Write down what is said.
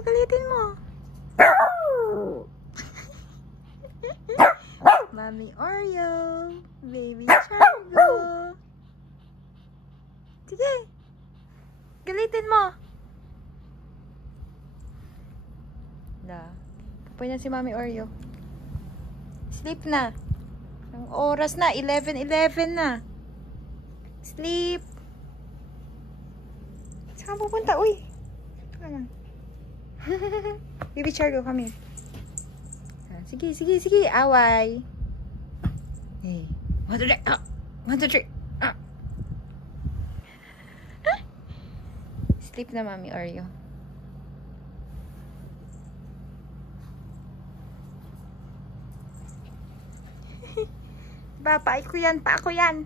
galitin mo. Mommy Oreo, Baby Chargo. Sige. Galitin mo. Kapoy na si Mommy Oreo. Sleep na. Ang oras na, 11:11 na. Sleep. Saan pupunta? Uy. Ano? Baby Chargo, come here. Sige, sige, sige. Away. Hey. 1, 2, 3. 1, 2, 3. Sleep na, Mommy Oreo. Ba, pa ko yan, pa ako yan.